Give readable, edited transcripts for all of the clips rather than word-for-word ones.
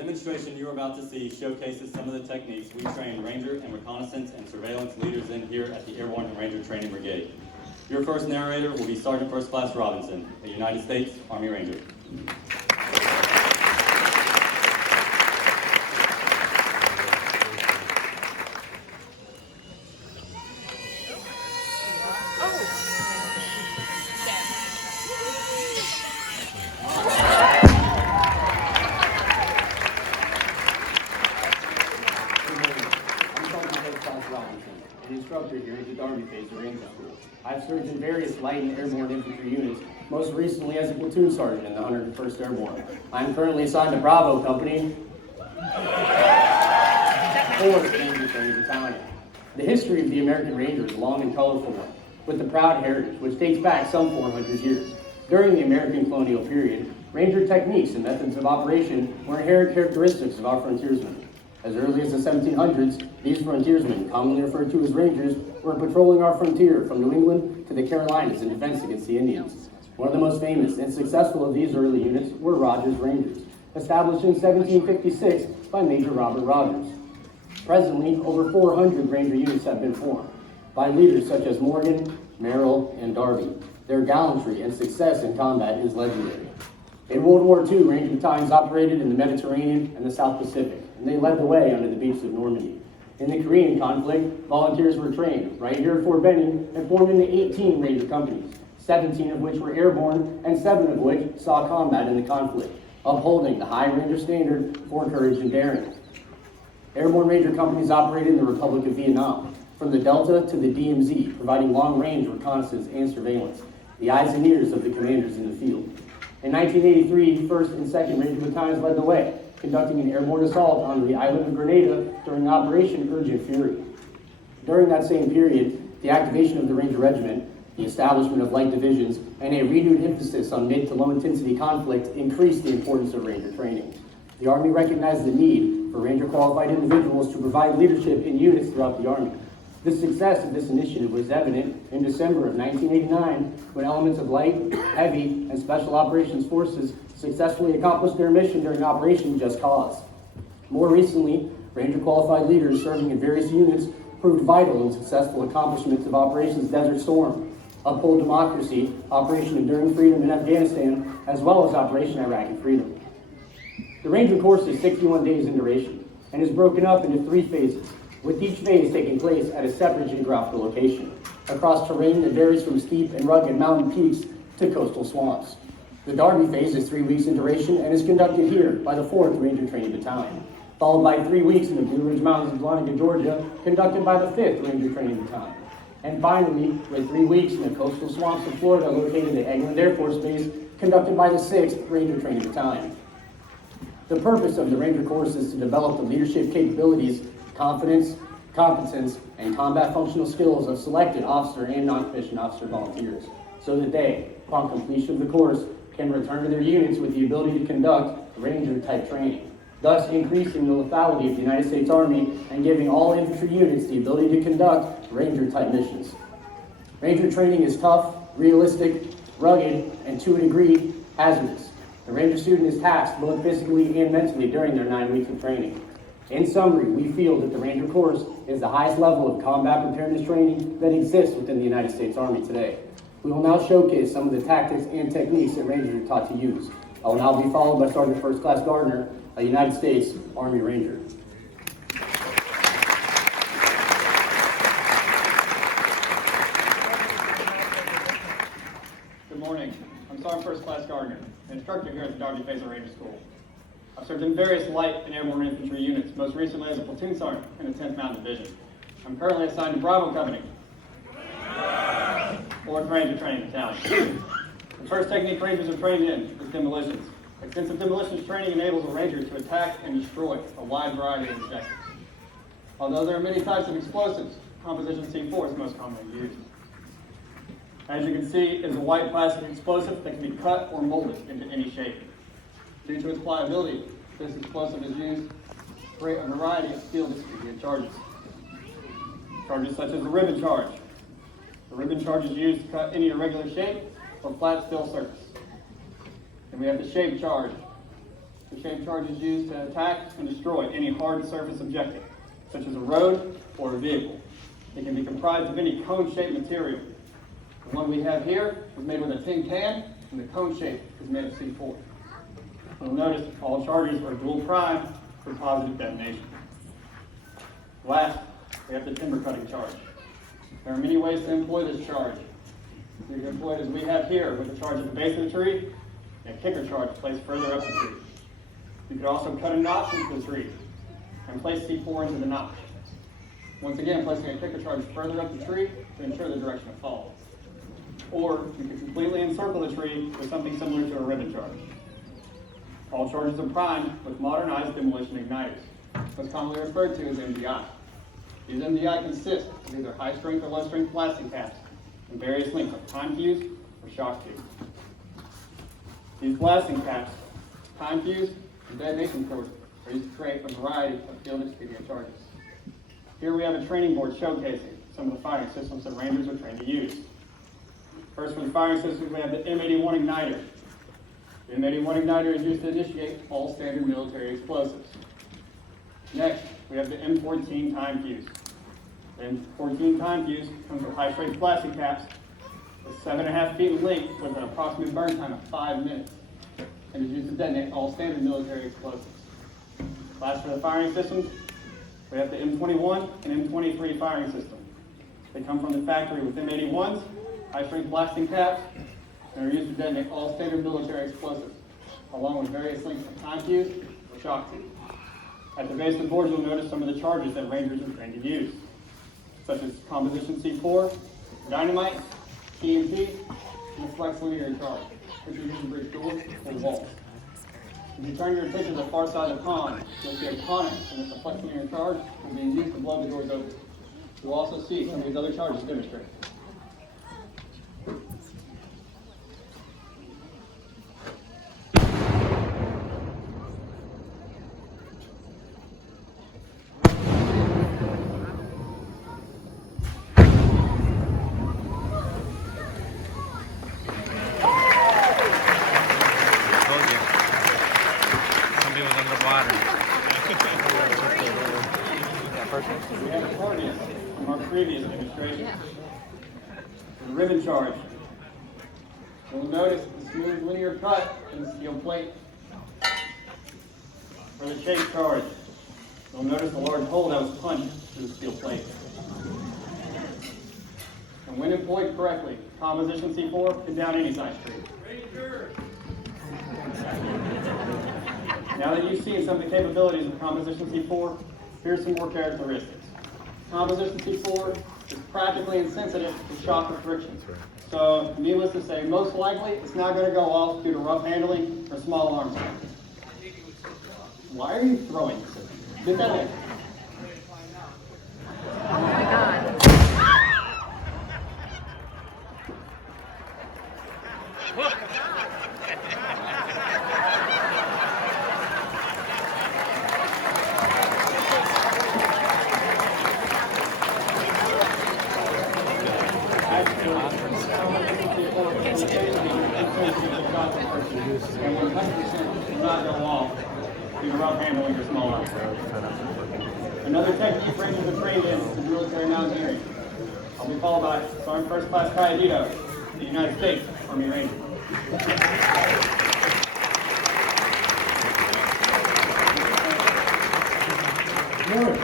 demonstration you're about to see showcases some of the techniques we train Ranger and reconnaissance and surveillance leaders in here at the Airborne and Ranger Training Brigade. Your first narrator will be Sergeant First Class Robinson, a United States Army Ranger. Instructor here at the Darby Phase Ranger School. I've served in various light and airborne infantry units, most recently as a platoon sergeant in the 101st Airborne. I'm currently assigned to Bravo Company, 4th Ranger Training Battalion. The history of the American Ranger is a long and colorful one, with a proud heritage which dates back some 400 years. During the American colonial period, Ranger techniques and methods of operation were inherent characteristics of our frontiersmen. As early as the 1700s, these frontiersmen, commonly referred to as Rangers, were patrolling our frontier from New England to the Carolinas in defense against the Indians. One of the most famous and successful of these early units were Rogers Rangers, established in 1756 by Major Robert Rogers. Presently, over 400 Ranger units have been formed by leaders such as Morgan, Merrill, and Darby. Their gallantry and success in combat is legendary. In World War II, Ranger battalions operated in the Mediterranean and the South Pacific, and they led the way under the beaches of Normandy. In the Korean conflict, volunteers were trained right here at Fort Benning and formed into 18 Ranger companies, 17 of which were airborne and 7 of which saw combat in the conflict, upholding the high Ranger standard for courage and daring. Airborne Ranger companies operated in the Republic of Vietnam, from the Delta to the DMZ, providing long-range reconnaissance and surveillance, the eyes and ears of the commanders in the field. In 1983, 1st and 2nd Ranger battalions led the way, conducting an airborne assault on the island of Grenada during Operation Urgent Fury. During that same period, the activation of the Ranger Regiment, the establishment of light divisions, and a renewed emphasis on mid to low intensity conflict increased the importance of Ranger training. The Army recognized the need for Ranger qualified individuals to provide leadership in units throughout the Army. The success of this initiative was evident in December of 1989 when elements of light, heavy, and special operations forces successfully accomplished their mission during Operation Just Cause. More recently, Ranger qualified leaders serving in various units proved vital in successful accomplishments of Operations Desert Storm, Uphold Democracy, Operation Enduring Freedom in Afghanistan, as well as Operation Iraqi Freedom. The Ranger course is 61 days in duration and is broken up into 3 phases, with each phase taking place at a separate geographical location, across terrain that varies from steep and rugged mountain peaks to coastal swamps. The Darby phase is 3 weeks in duration and is conducted here by the 4th Ranger Training Battalion, followed by 3 weeks in the Blue Ridge Mountains of Dahlonega, Georgia, conducted by the 5th Ranger Training Battalion. And finally, with 3 weeks in the coastal swamps of Florida located at Eglin Air Force Base, conducted by the 6th Ranger Training Battalion. The purpose of the Ranger course is to develop the leadership capabilities, confidence, competence, and combat functional skills of selected officer and non-commissioned officer volunteers, so that they, upon completion of the course, can return to their units with the ability to conduct Ranger-type training, thus increasing the lethality of the United States Army and giving all infantry units the ability to conduct Ranger-type missions. Ranger training is tough, realistic, rugged, and to a degree, hazardous. The Ranger student is taxed both physically and mentally during their 9 weeks of training. In summary, we feel that the Ranger course is the highest level of combat preparedness training that exists within the United States Army today. We will now showcase some of the tactics and techniques that Rangers are taught to use. I will now be followed by Sergeant First Class Gardner, a United States Army Ranger. Good morning. I'm Sergeant First Class Gardner, an instructor here at the Darby Phase Ranger School. I've served in various light and airborne infantry units, most recently as a platoon sergeant in the 10th Mountain Division. I'm currently assigned to Bravo Company, 4th Ranger Training Battalion. The first technique Rangers are trained in is demolitions. Extensive demolitions training enables a Ranger to attack and destroy a wide variety of objectives. Although there are many types of explosives, composition C4 is most commonly used. As you can see, it is a white plastic explosive that can be cut or molded into any shape. Due to its pliability, this explosive is used to create a variety of steel distributed charges. Charges such as the ribbon charge. The ribbon charge is used to cut any irregular shape or flat steel surface. And we have the shape charge. The shape charge is used to attack and destroy any hard surface objective, such as a road or a vehicle. It can be comprised of any cone-shaped material. The one we have here is made with a tin can, and the cone shape is made of C4. You'll notice all charges are dual prime for positive detonation. Last, we have the timber cutting charge. There are many ways to employ this charge. You can employ it as we have here, with a charge at the base of the tree, and a kicker charge placed further up the tree. You could also cut a notch into the tree and place C4 into the notch. Once again, placing a kicker charge further up the tree to ensure the direction of fall. Or you can completely encircle the tree with something similar to a ribbon charge. All charges are primed with modernized demolition igniters, what's commonly referred to as MDI. These MDI consist of either high-strength or low-strength plastic caps and various lengths of time fuse or shock tube. These blasting caps, time fuse, and detonation cords are used to create a variety of field expedient charges. Here we have a training board showcasing some of the firing systems that Rangers are trained to use. First, for the firing systems, we have the M81 igniter. The M81 igniter is used to initiate all standard military explosives. Next, we have the M14 time fuse. The M14 time fuse comes with high-strength plastic caps, is 7.5 feet in length with an approximate burn time of 5 minutes, and is used to detonate all standard military explosives. Last, for the firing systems, we have the M21 and M23 firing system. They come from the factory with M81s, high-strength blasting caps, and are used to detonate all standard military explosives, along with various lengths of time fuse or shock tube. At the base of the board, you'll notice some of the charges that Rangers are trained to use, such as composition C4, dynamite, TNT, and a flex linear charge, which are used to breach doors or walls. If you turn your attention to the far side of the pond, you'll see a conning in which the flex linear charge will be used to blow the doors open. You'll also see some of these other charges demonstrated. Somebody was underwater. We have the coordinates from our previous demonstration. The ribbon charge. You'll notice the smooth linear cut in the steel plate. For the shape charge, you'll notice a large hole that was punched through the steel plate. And when employed correctly, composition C4 can down any size tree. Now that you've seen some of the capabilities of composition C4, here's some more characteristics. Composition C4 is practically insensitive to shock or friction. So, needless to say, most likely it's not going to go off due to rough handling or small arms. Why are you throwing this? Get that in. Oh my God. And 100% will not go off due to rough handling or small arms. Another technique Rangers are trained in is military mountaineering. I'll be followed by Sergeant First Class Cayetito, the United States Army Ranger. Good morning.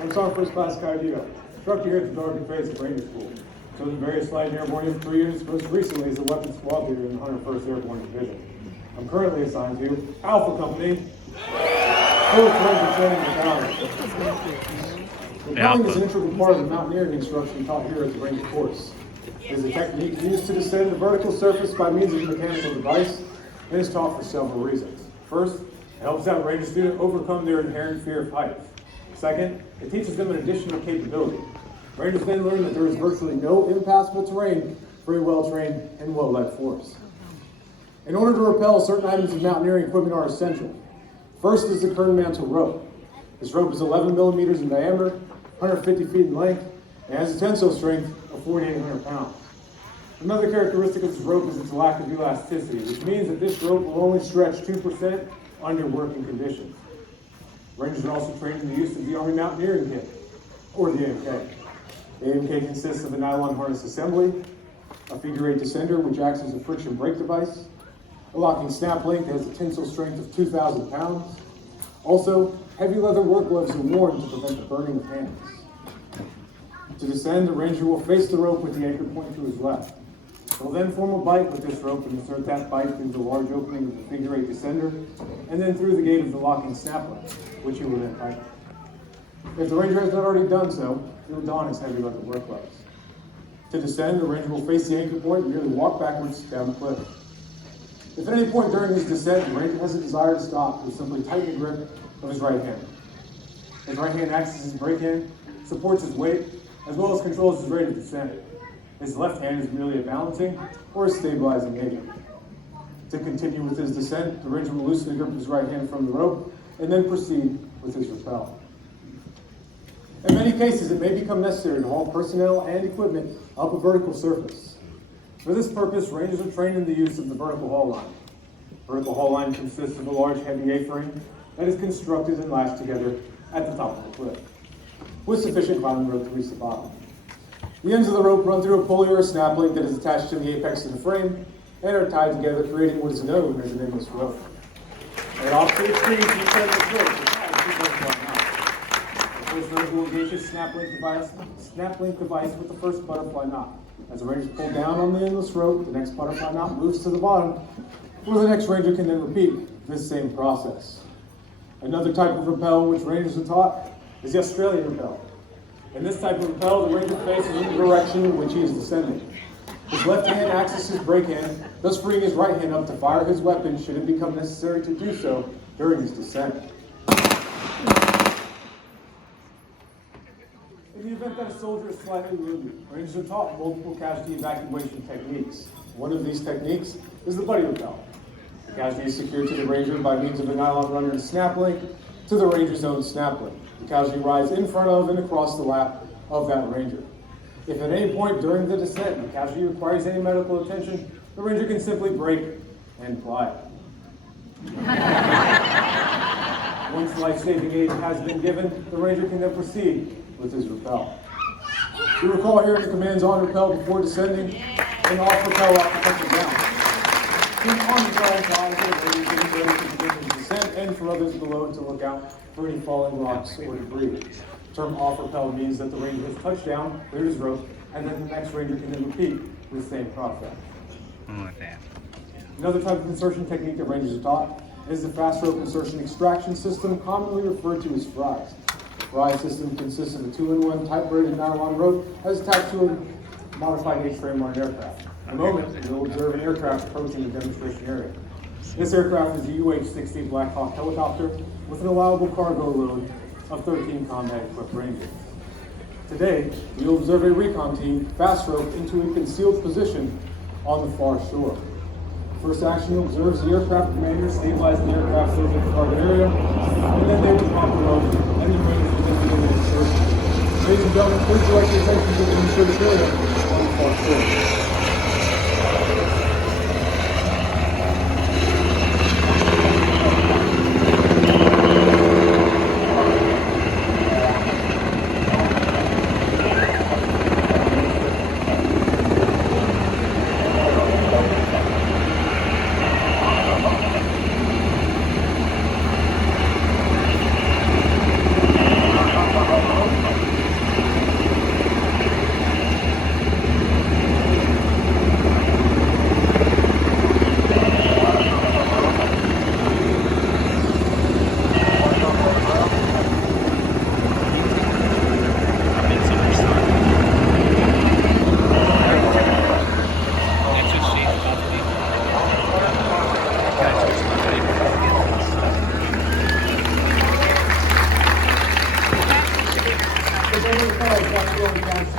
I'm Sergeant First Class Cayetito, instructor here at the Dark Phase of Ranger School. Chosen various Light and Airborne Infantry units, most recently as the Weapons Squad Leader in the 101st Airborne Division. I'm currently assigned to Alpha Company, 4th Ranger Training Battalion. Rappelling is an integral part of the mountaineering instruction taught here at the Ranger course. It is a technique used to descend the vertical surface by means of a mechanical device, and is taught for several reasons. First, it helps that Ranger student overcome their inherent fear of heights. Second, it teaches them an additional capability. Rangers then learn that there is virtually no impassable terrain for a well-trained and well-led force. In order to rappel, certain items of mountaineering equipment are essential. First is the Kern Mantle rope. This rope is 11 millimeters in diameter, 150 feet in length, and has a tensile strength of 4,800 pounds. Another characteristic of this rope is its lack of elasticity, which means that this rope will only stretch 2% under working conditions. Rangers are also trained in the use of the Army Mountaineering Kit, or the AMK. The AMK consists of a nylon harness assembly, a figure-8 descender which acts as a friction brake device, a locking snap link that has a tensile strength of 2,000 pounds. Also, heavy leather work gloves are worn to prevent the burning of hands. To descend, the ranger will face the rope with the anchor point to his left. He'll then form a bite with this rope and insert that bite through the large opening of the figure-8 descender, and then through the gate of the locking snap link, which he will then tighten. If the ranger has not already done so, he will don his heavy leather work gloves. To descend, the ranger will face the anchor point and merely walk backwards down the cliff. If at any point during his descent the ranger has a desire to stop, he'll simply tighten the grip of his right hand. His right hand acts as his brake hand, supports his weight, as well as controls his rate of descent. His left hand is merely a balancing or a stabilizing aid. To continue with his descent, the ranger will loosen the grip of his right hand from the rope and then proceed with his rappel. In many cases, it may become necessary to haul personnel and equipment up a vertical surface. For this purpose, rangers are trained in the use of the vertical haul line. Vertical haul line consists of a large heavy A-frame that is constructed and lashed together at the top of the cliff, with sufficient climbing rope to reach the bottom. The ends of the rope run through a pulley or a snap link that is attached to the apex of the frame and are tied together, creating what is known as an endless rope. At opposite extremes, each endless rope is tied to two butterfly knots. The first ranger will engage his snap link device with the first butterfly knot. As the rangers pull down on the endless rope, the next butterfly knot moves to the bottom, where the next ranger can then repeat this same process. Another type of rappel which rangers are taught is the Australian rappel. In this type of rappel, the ranger faces in the direction in which he is descending. His left hand acts as his brake hand, thus freeing his right hand up to fire his weapon should it become necessary to do so during his descent. In the event that a soldier is slightly wounded, rangers are taught multiple casualty evacuation techniques. One of these techniques is the buddy rappel. The casualty is secured to the ranger by means of a nylon runner and snap link to the ranger's own snap link. The casualty rides in front of and across the lap of that ranger. If at any point during the descent the casualty requires any medical attention, the ranger can simply brake and apply it. Once life-saving aid has been given, the ranger can then proceed with his rappel. You recall hearing the commands on rappel before descending and off rappel after touching down. Keep on rappel while the ranger getting ready to begin his descent, and for others below to look out for any falling rocks or debris. The term off rappel means that the ranger has touched down, cleared his rope, and then the next ranger can then repeat the same process. Another type of insertion technique that rangers are taught is the fast rope insertion extraction system, commonly referred to as fries. The fry system consists of a 2-in-1 type-rated nylon rope that is attached to a modified H-frame on an aircraft. In a moment, you'll observe an aircraft approaching the demonstration area. This aircraft is a UH-60 Black Hawk helicopter with an allowable cargo load of 13 combat-equipped Rangers. Today, you'll observe a recon team fast rope into a concealed position on the far shore. First action observes the aircraft commander stabilize the aircraft over the target area, and then they will pop the rope, and the Rangers will then begin the insertion. Ladies and gentlemen, please direct your attention to the inserted area on the far shore.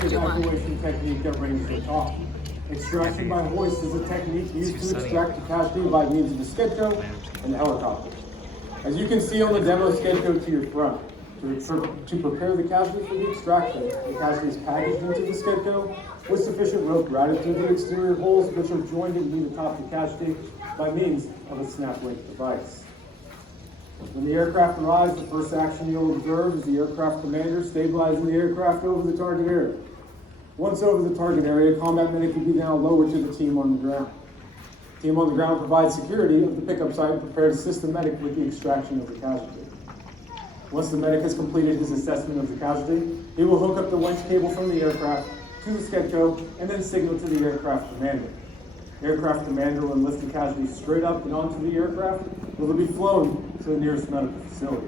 Evacuation technique that Rangers are taught. Extraction by hoist is a technique used to extract the casualty by means of the Skedco and the helicopter. As you can see on the demo Skedco to your front, to prepare the casualty for the extraction, the casualty is packaged into the Skedco with sufficient rope routed through the exterior holes which are joined into the top of the casualty by means of a snap link device. When the aircraft arrives, the first action you'll observe is the aircraft commander stabilizing the aircraft over the target area. Once over the target area, combat medic will be now lowered to the team on the ground. The team on the ground provides security of the pickup site and prepares to assist the medic with the extraction of the casualty. Once the medic has completed his assessment of the casualty, he will hook up the winch cable from the aircraft to the SCEDCO and then signal to the aircraft commander. The aircraft commander will lift the casualty straight up and onto the aircraft, where they'll be flown to the nearest medical facility.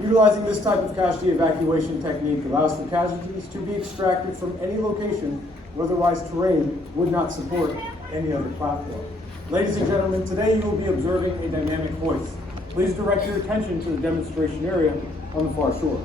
Utilizing this type of casualty evacuation technique allows for casualties to be extracted from any location where otherwise terrain would not support any other platform. Ladies and gentlemen, today you will be observing a dynamic hoist. Please direct your attention to the demonstration area on the far shore.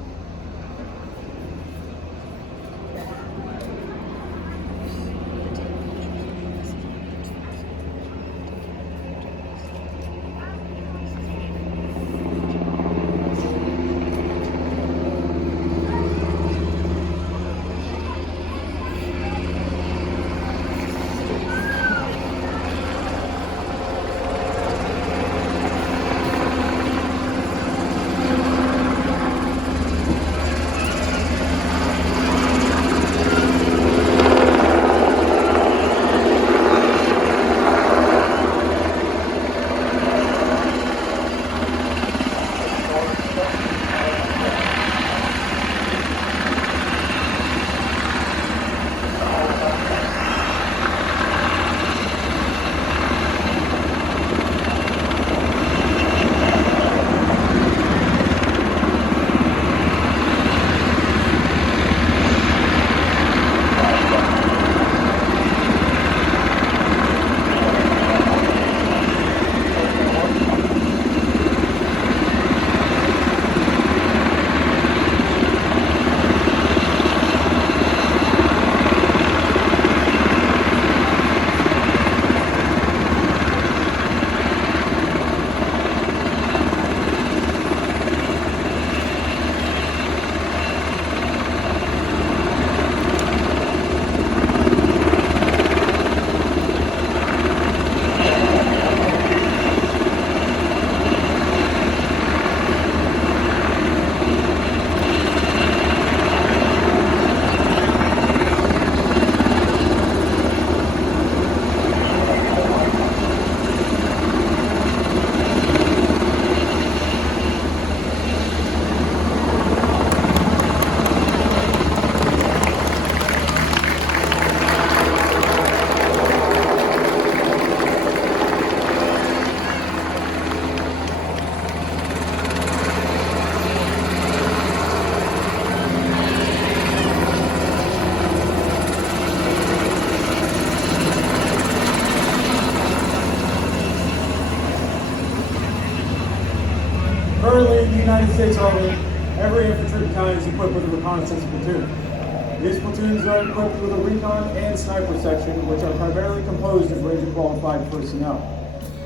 Currently, in the United States Army, every infantry battalion is equipped with a reconnaissance platoon. These platoons are equipped with a recon and sniper section, which are primarily composed of Ranger qualified personnel.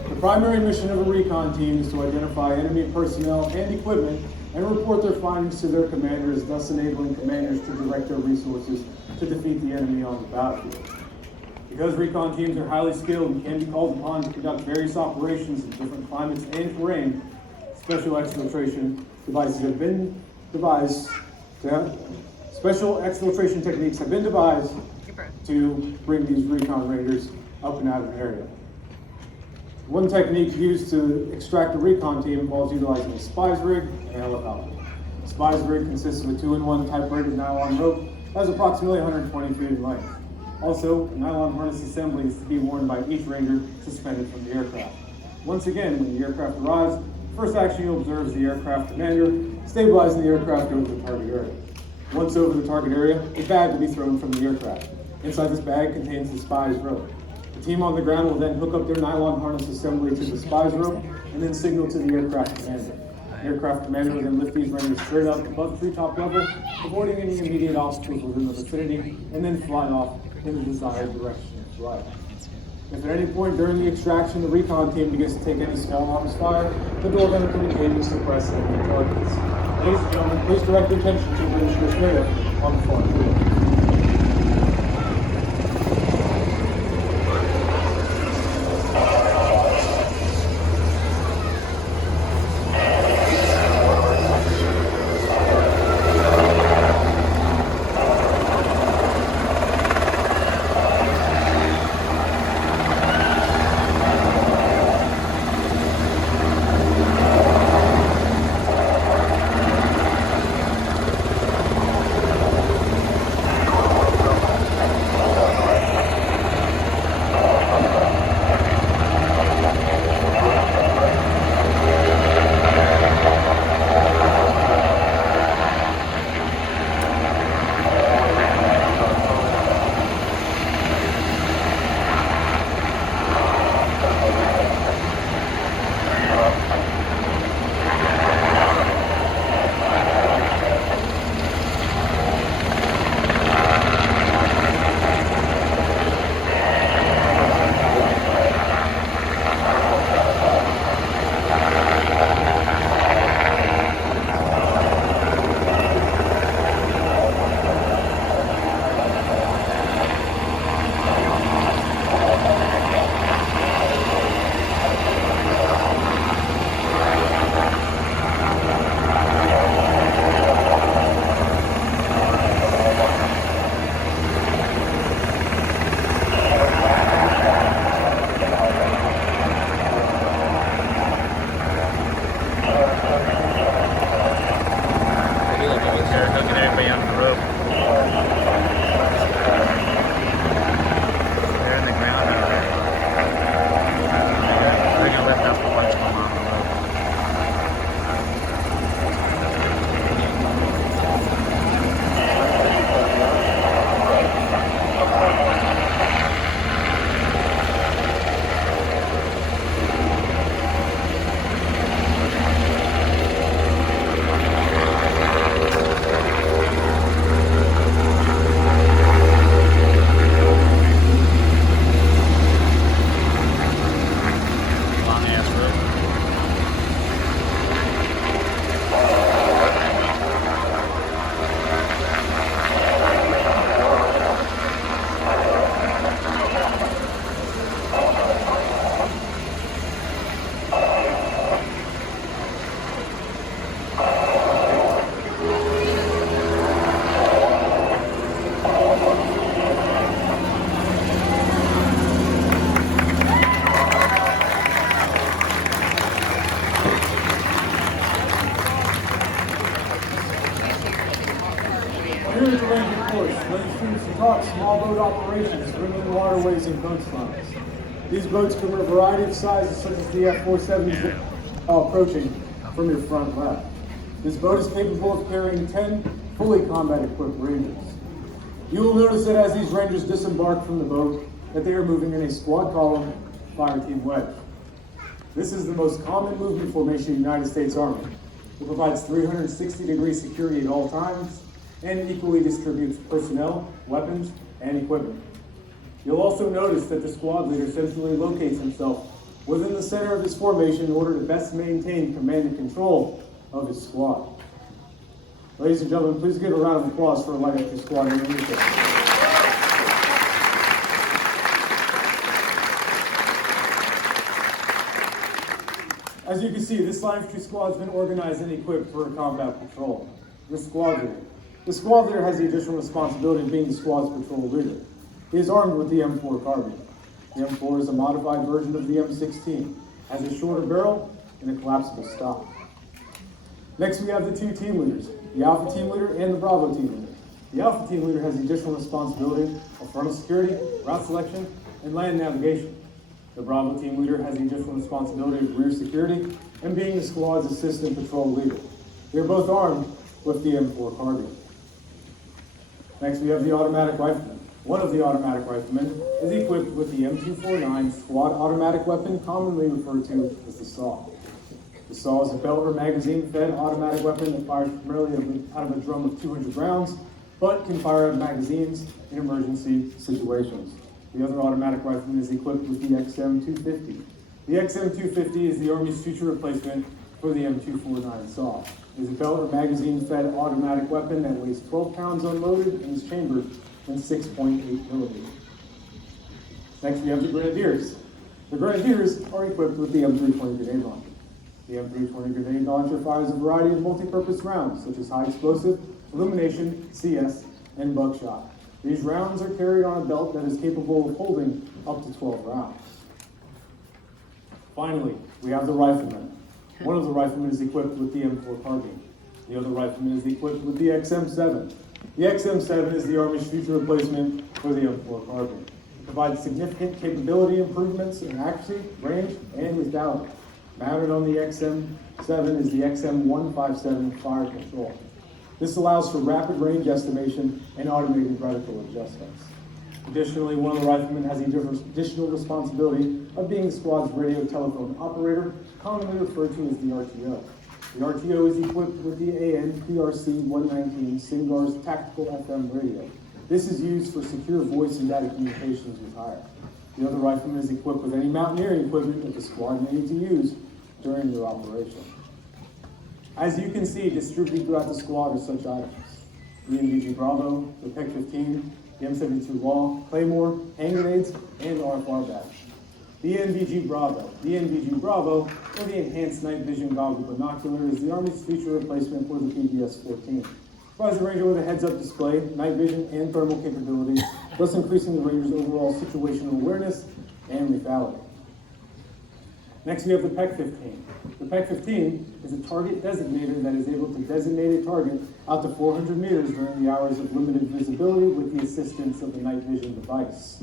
The primary mission of a recon team is to identify enemy personnel and equipment and report their findings to their commanders, thus enabling commanders to direct their resources to defeat the enemy on the battlefield. Because recon teams are highly skilled and can be called upon to conduct various operations in different climates and terrain, special exfiltration devices have been devised special exfiltration techniques have been devised to bring these recon raiders up and out of an area. One technique used to extract a recon team involves utilizing a spies rig and a helicopter. A spies rig consists of a 2-in-1 type-rated nylon rope that is approximately 120 feet in length. Also, a nylon harness assembly is to be worn by each ranger suspended from the aircraft. Once again, when the aircraft arrives, first action you'll observe is the aircraft commander stabilizing the aircraft over the target area. Once over the target area, a bag will be thrown from the aircraft. Inside this bag contains the spies rope. The team on the ground will then hook up their nylon harness assembly to the spies rope and then signal to the aircraft commander. The aircraft commander will then lift these rangers straight up above treetop level, avoiding any immediate obstacles within the vicinity, and then fly off in the desired direction of flight. If at any point during the extraction the recon team begins to take any small arms fire, the door gunner can engage and suppress enemy targets. Ladies and gentlemen, please direct your attention to the British area on the far field. Here at the Ranger course, Ranger students are taught small boat operations, inland waterways, and coastlines. These boats come in a variety of sizes, such as the F-47 approaching from your front left. This boat is capable of carrying 10 fully combat-equipped Rangers. You will notice that as these Rangers disembark from the boat, that they are moving in a squad column fire team wedge. This is the most common movement formation in the United States Army. It provides 360-degree security at all times and equally distributes personnel, weapons, and equipment. You'll also notice that the squad leader centrally locates himself within the center of his formation in order to best maintain command and control of his squad. Ladies and gentlemen, please give a round of applause for Light Infantry Squadron leadership. As you can see, this Light Infantry Squad has been organized and equipped for a combat patrol. The squad leader has the additional responsibility of being the squad's patrol leader. He is armed with the M4 carbine. The M4 is a modified version of the M16, has a shorter barrel and a collapsible stock. Next, we have the two team leaders, the Alpha team leader and the Bravo team leader. The Alpha team leader has the additional responsibility of frontal security, route selection, and land navigation. The Bravo team leader has the additional responsibility of rear security and being the squad's assistant patrol leader. They are both armed with the M4 carbine. Next, we have the automatic rifleman. One of the automatic riflemen is equipped with the M249 squad automatic weapon, commonly referred to as the SAW. The SAW is a belt or magazine-fed automatic weapon that fires primarily out of a drum of 200 rounds, but can fire out of magazines in emergency situations. The other automatic rifleman is equipped with the XM250. The XM250 is the Army's future replacement for the M249 SAW. It is a belt or magazine-fed automatic weapon that weighs 12 pounds unloaded and is chambered in 6.8 millimeters. Next, we have the Grenadiers. The Grenadiers are equipped with the M320 grenade launcher. The M320 grenade launcher fires a variety of multi-purpose rounds, such as high explosive, illumination, CS, and buckshot. These rounds are carried on a belt that is capable of holding up to 12 rounds. Finally, we have the riflemen. One of the riflemen is equipped with the M4 carbine. The other rifleman is equipped with the XM7. The XM7 is the Army's future replacement for the M4 carbine. It provides significant capability improvements in accuracy, range, and lethality. Mounted on the XM7 is the XM157 fire control. This allows for rapid range estimation and automated reticle adjustments. Additionally, one of the riflemen has the additional responsibility of being the squad's radio telephone operator, commonly referred to as the RTO. The RTO is equipped with the AN-PRC-119 SINGAR's tactical FM radio. This is used for secure voice and data communications with hire. The other rifleman is equipped with any mountaineering equipment that the squad may need to use during their operation. As you can see, distributed throughout the squad are such items: the NVG Bravo, the PEC-15, the M72 Law, Claymore, hand grenades, and RFR badge. The NVG Bravo. The NVG Bravo, or the Enhanced Night Vision Goggle Binocular, is the Army's feature replacement for the PBS-14. Provides the Ranger with a heads-up display, night vision, and thermal capabilities, thus increasing the Ranger's overall situational awareness and lethality. Next, we have the PEC-15. The PEC-15 is a target designator that is able to designate a target out to 400 meters during the hours of limited visibility with the assistance of the night vision device.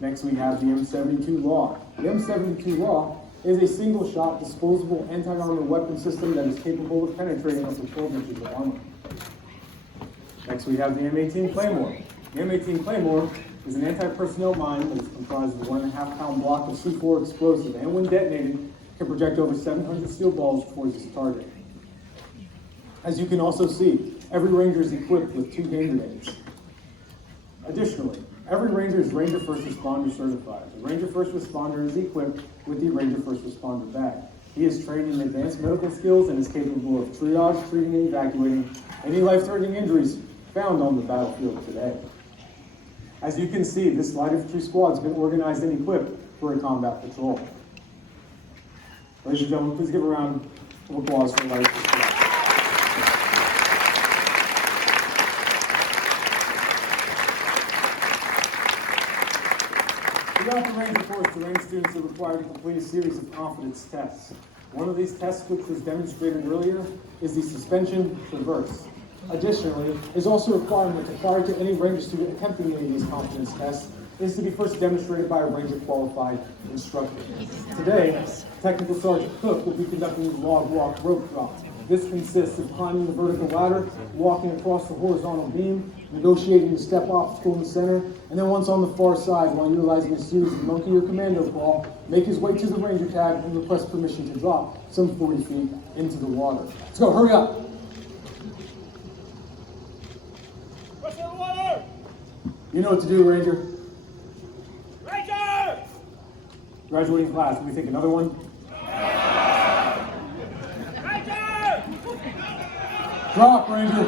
Next, we have the M72 Law. The M72 Law is a single-shot disposable anti-armor weapon system that is capable of penetrating up to 12 inches of armor. Next, we have the M18 Claymore. The M18 Claymore is an anti-personnel mine that is comprised of a 1.5-pound block of C4 explosive, and when detonated, can project over 700 steel balls towards its target. As you can also see, every Ranger is equipped with 2 hand grenades. Additionally, every Ranger is Ranger First Responder certified. The Ranger First Responder is equipped with the Ranger First Responder bag. He is trained in advanced medical skills and is capable of triage, treating, and evacuating any life-threatening injuries found on the battlefield today. As you can see, this light infantry squad has been organized and equipped for a combat patrol. Ladies and gentlemen, please give a round of applause for the light infantry squad. Throughout the Ranger course, the Ranger students are required to complete a series of confidence tests. One of these tests, which was demonstrated earlier, is the suspension traverse. Additionally, is also a requirement that prior to any Ranger student attempting any of these competence tests is to be first demonstrated by a Ranger qualified instructor. Today, Technical Sergeant Cook will be conducting the log walk rope drop. This consists of climbing the vertical ladder, walking across the horizontal beam, negotiating the step obstacle in the center, and then once on the far side, while utilizing a series of monkey or commando crawl, make his way to the Ranger tag and request permission to drop some 40 feet into the water. Let's go, hurry up! You know what to do, Ranger. Ranger! Graduating class, do we think another one? Ranger! Drop, Ranger.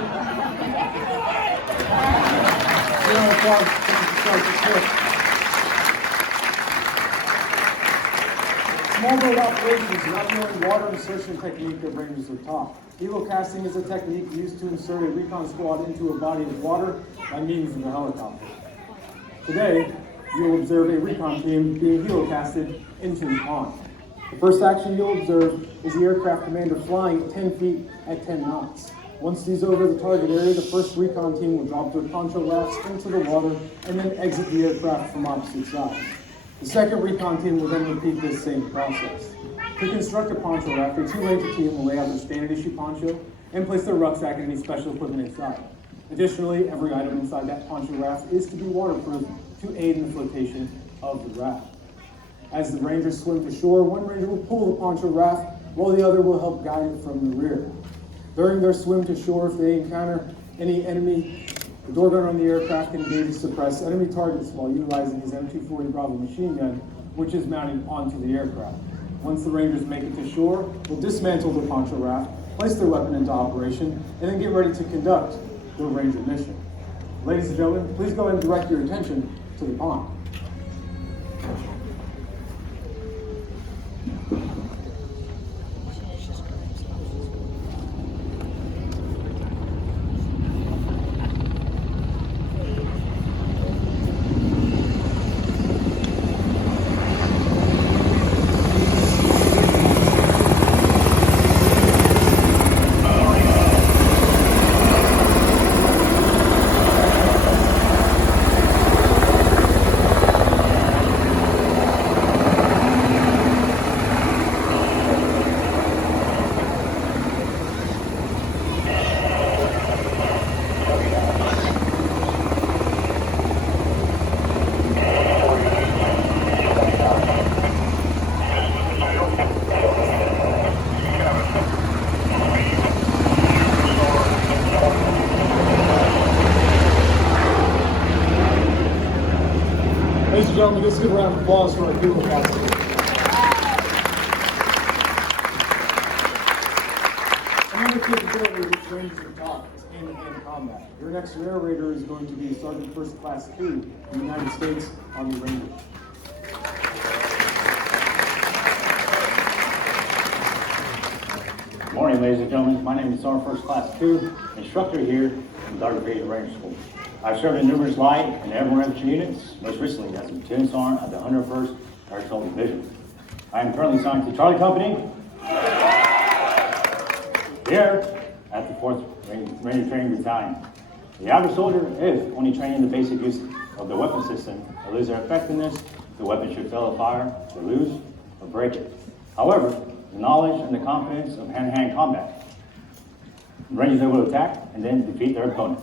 Small boat operations is not the only water insertion technique that Rangers are taught. Helo casting is a technique used to insert a recon squad into a body of water by means of a helicopter. Today, you'll observe a recon team being helo casted into the pond. The first action you'll observe is the aircraft commander flying 10 feet at 10 knots. Once he's over the target area, the first recon team will drop their poncho rafts into the water and then exit the aircraft from opposite sides. The second recon team will then repeat this same process. To construct a poncho raft, the two Ranger team will lay out their standard issue poncho and place their rucksack and any special equipment inside. Additionally, every item inside that poncho raft is to be waterproof to aid in the flotation of the raft. As the Rangers swim to shore, one Ranger will pull the poncho raft while the other will help guide it from the rear. During their swim to shore, if they encounter any enemy, the door gunner on the aircraft can engage and suppress enemy targets while utilizing his M240 Bravo machine gun, which is mounted onto the aircraft. Once the Rangers make it to shore, they'll dismantle the poncho raft, place their weapon into operation, and then get ready to conduct their Ranger mission. Ladies and gentlemen, please go ahead and direct your attention to the pond. Ladies and gentlemen, let's give a round of applause for our beautiful class. Another capability which Rangers are taught is hand-to-hand combat. Your next narrator is going to be Sergeant First Class 2 in the United States Army Rangers. Good morning, ladies and gentlemen. My name is Sergeant First Class 2, instructor here in Dartmouth Ranger School. I've served in numerous light and airborne infantry units, most recently as a platoon sergeant at the 101st Airborne Division. I am currently assigned to Charlie Company here at the 4th Ranger Training Battalion. The average soldier, if only trained in the basic use of the weapon system, will lose their effectiveness. The weapon should fail to fire, to lose, or break it. However, the knowledge and the confidence of hand-to-hand combat, Rangers are able to attack and then defeat their opponent.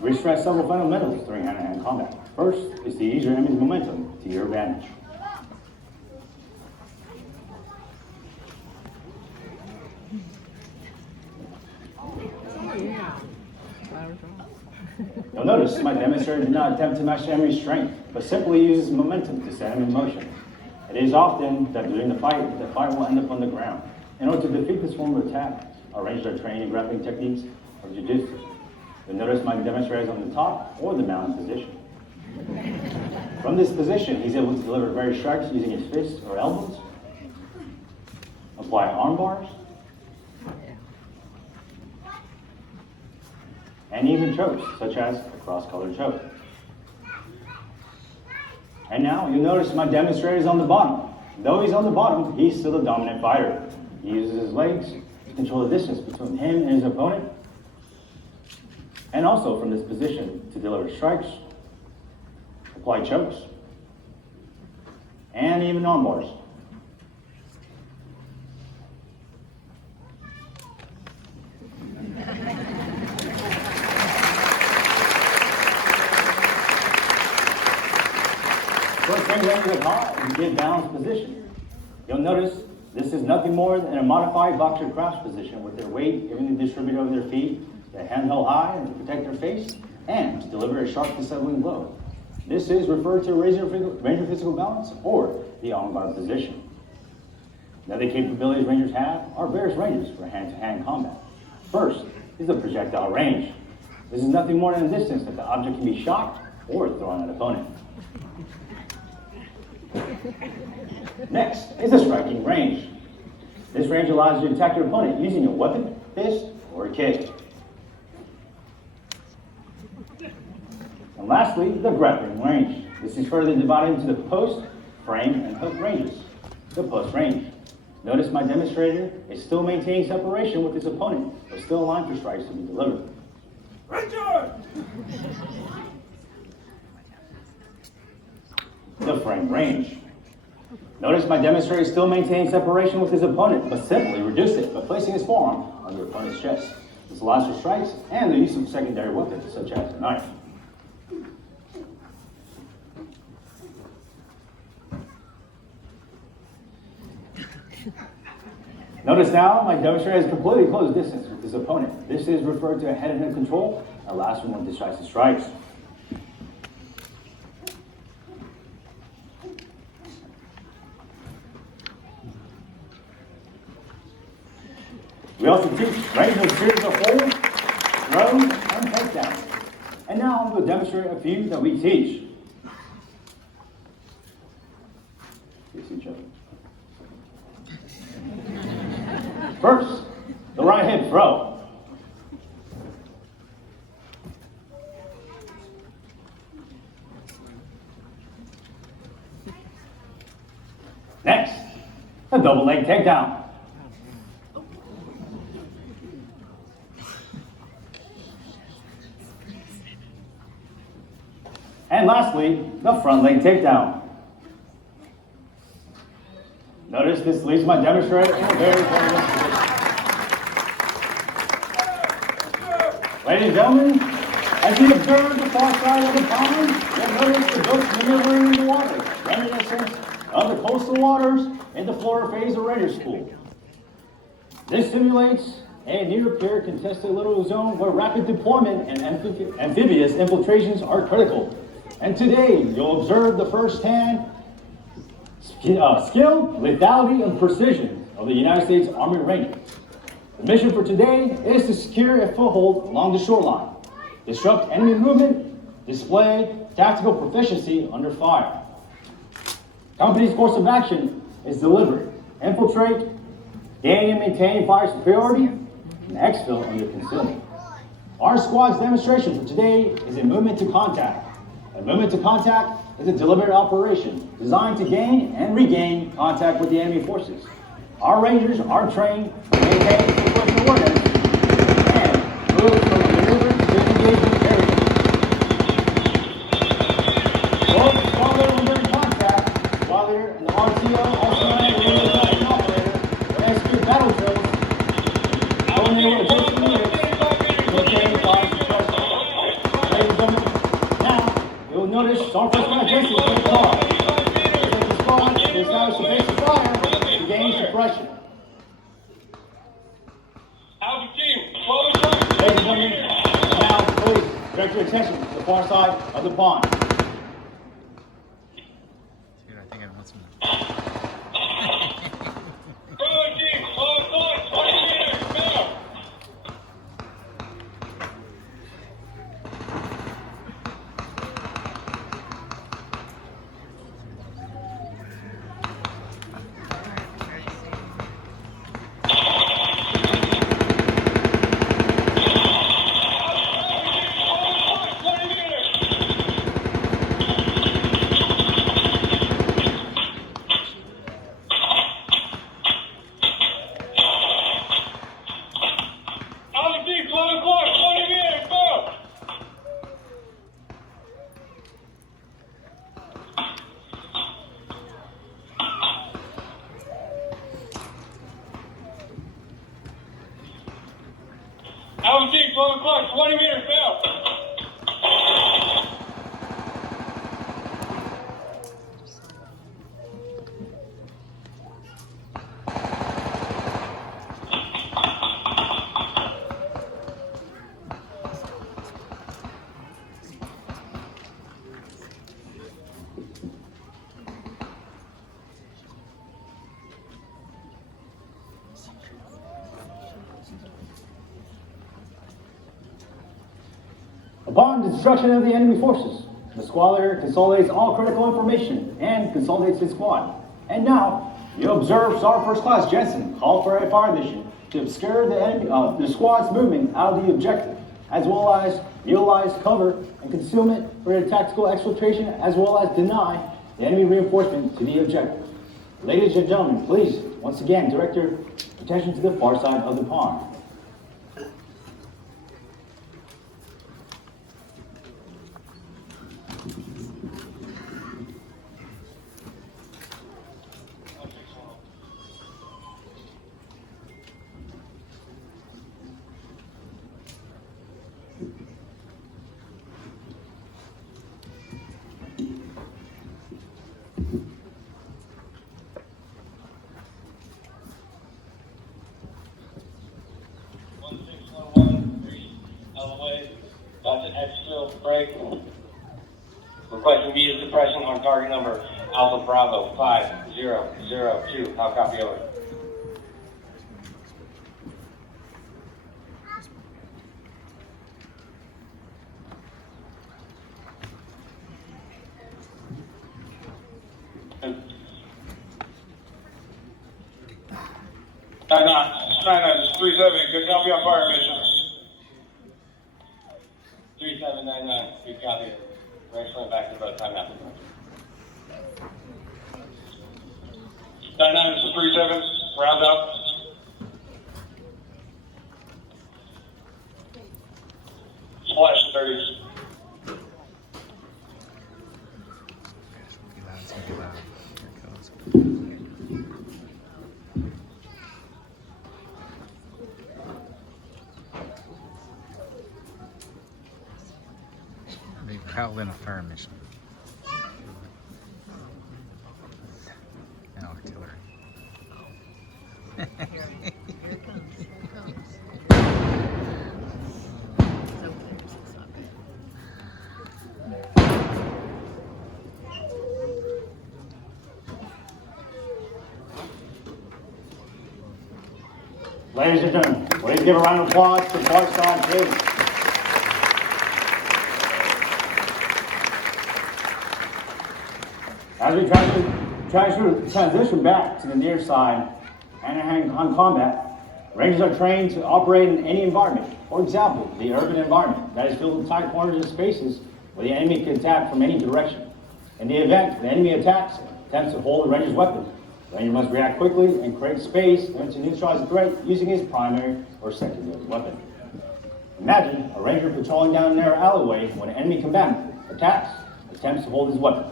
We stress several fundamentals during hand-to-hand combat. First is to use your enemy's momentum to your advantage. You'll notice my demonstrator did not attempt to match the enemy's strength, but simply uses momentum to set him in motion. It is often that during the fight will end up on the ground. In order to defeat this form of attack, our Rangers are trained in grappling techniques of jiu-jitsu. You'll notice my demonstrator is on the top or the mounted position. From this position, he's able to deliver various strikes using his fists or elbows, apply arm bars, and even chokes, such as a cross-colored choke. And now you'll notice my demonstrator is on the bottom. Though he's on the bottom, he's still a dominant fighter. He uses his legs to control the distance between him and his opponent, and also from this position to deliver strikes, apply chokes, and even arm bars. First thing Ranger is taught is to get balanced position. You'll notice this is nothing more than a modified boxer crouch position with their weight evenly distributed over their feet, their hand held high to protect their face, and to deliver a sharp disabling blow. This is referred to Ranger physical balance or the on-guard position. The other capabilities Rangers have are various ranges for hand-to-hand combat. First is the projectile range. This is nothing more than a distance that the object can be shot or thrown at an opponent. Next is the striking range. This range allows you to attack your opponent using a weapon, fist, or a kick. And lastly, the grappling range. This is further divided into the post, frame, and hook ranges. The post range. Notice my demonstrator is still maintaining separation with his opponent, but still aligned for strikes to be delivered. Ranger! The frame range. Notice my demonstrator is still maintaining separation with his opponent, but simply reduce it by placing his forearm on your opponent's chest. This allows for strikes and the use of secondary weapons, such as a knife. Notice now my demonstrator has completely closed distance with his opponent. This is referred to as head-to-head control and allows for more decisive strikes. We also teach Rangers a series of holds, throws, and takedowns. And now I'm going to demonstrate a few that we teach. Face each other. First, the right hip throw. Next, the double leg takedown. And lastly, the front leg takedown. Notice this leaves my demonstrator in a very vulnerable position. Ladies and gentlemen, as you observe the far side of the pond, you'll notice the boats maneuvering in the water, reminiscent of the coastal waters in the Florida phase of Ranger School. This simulates a near-peer contested little zone where rapid deployment and amphibious infiltrations are critical. And today, you'll observe the first-hand skill, lethality, and precision of the United States Army Ranger. The mission for today is to secure a foothold along the shoreline, disrupt enemy movement, display tactical proficiency under fire. Company's course of action is deliberate, infiltrate, gain and maintain fire superiority, and exfil under concealment. Our squad's demonstration for today is a movement to contact. A movement to contact is a deliberate operation designed to gain and regain contact with the enemy forces. Our Rangers are trained to maintain situational awareness and move from the maneuver to engagement area. Both squad leader when during contact, squad leader and the RTO, also known as the radio development operator, will execute battle drills, coordinate with adjacent units to obtain fire suppression. Ladies and gentlemen, now you will notice Sergeant First Class Jesse is in the car. Take the squad to establish the base of fire to gain suppression. Ladies and gentlemen, now please direct your attention to the far side of the pond. Dude, I think I want some. 12 o'clock, 20 meters now. Upon the destruction of the enemy forces, the squad leader consolidates all critical information and consolidates his squad. And now, you observe Sergeant First Class Jensen call for a fire mission to obscure the squad's movement out of the objective, as well as utilize cover and concealment for a tactical exfiltration, as well as deny the enemy reinforcement to the objective. Ladies and gentlemen, please, once again, direct your attention to the far side of the pond. Request immediate suppression on target number Alpha Bravo 5002. How copy over? This is 37. Good copy on fire mission. 3799. Good copy. Excellent, back to the boat. Time out. 99, this is 37. Round up. Splash 30s. Be loud, it's gonna be loud. Here it goes. They called in a fire mission. And artillery. Ladies and gentlemen, please give a round of applause to Bart Scott Davis. As we transition back to the near side, hand-to-hand combat, Rangers are trained to operate in any environment. For example, the urban environment that is filled with tight corners and spaces where the enemy can attack from any direction. In the event the enemy attacks, attempts to hold the Ranger's weapon, the Ranger must react quickly and create space to neutralize the threat using his primary or secondary weapon. Imagine a Ranger patrolling down a narrow alleyway when an enemy combatant attacks, attempts to hold his weapon.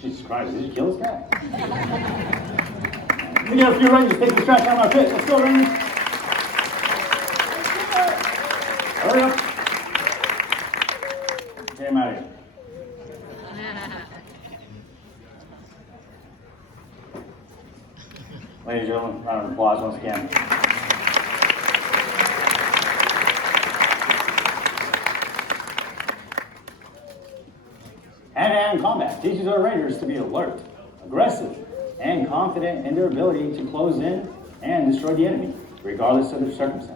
Jesus Christ, did you kill this guy? Let me get a few Rangers, take the straps out of my pit. Let's go, Rangers. Hurry up. Get him out of here. Ladies and gentlemen, round of applause once again. Hand-to-hand combat teaches our Rangers to be alert, aggressive, and confident in their ability to close in and destroy the enemy, regardless of their circumstances.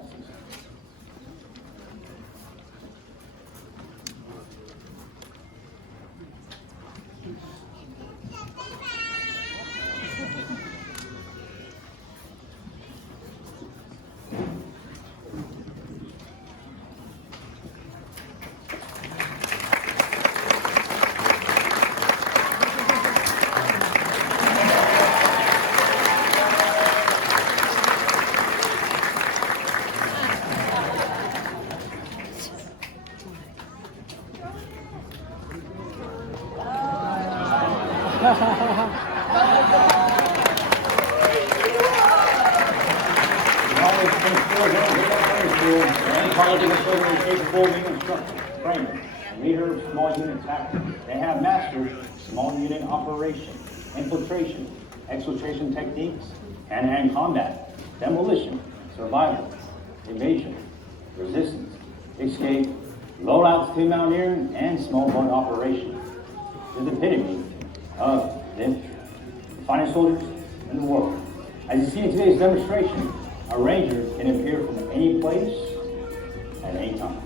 Part of the children is capable of being instructors, trainers, and leader of small unit tactics. They have mastered small unit operation, infiltration, exfiltration techniques, hand-to-hand combat, demolition, survival, evasion, resistance, escape, low-altitude mountaineering, and small boat operation. The epitome of the infantry, the finest soldiers in the world. As you see in today's demonstration, a ranger can appear from any place at any time.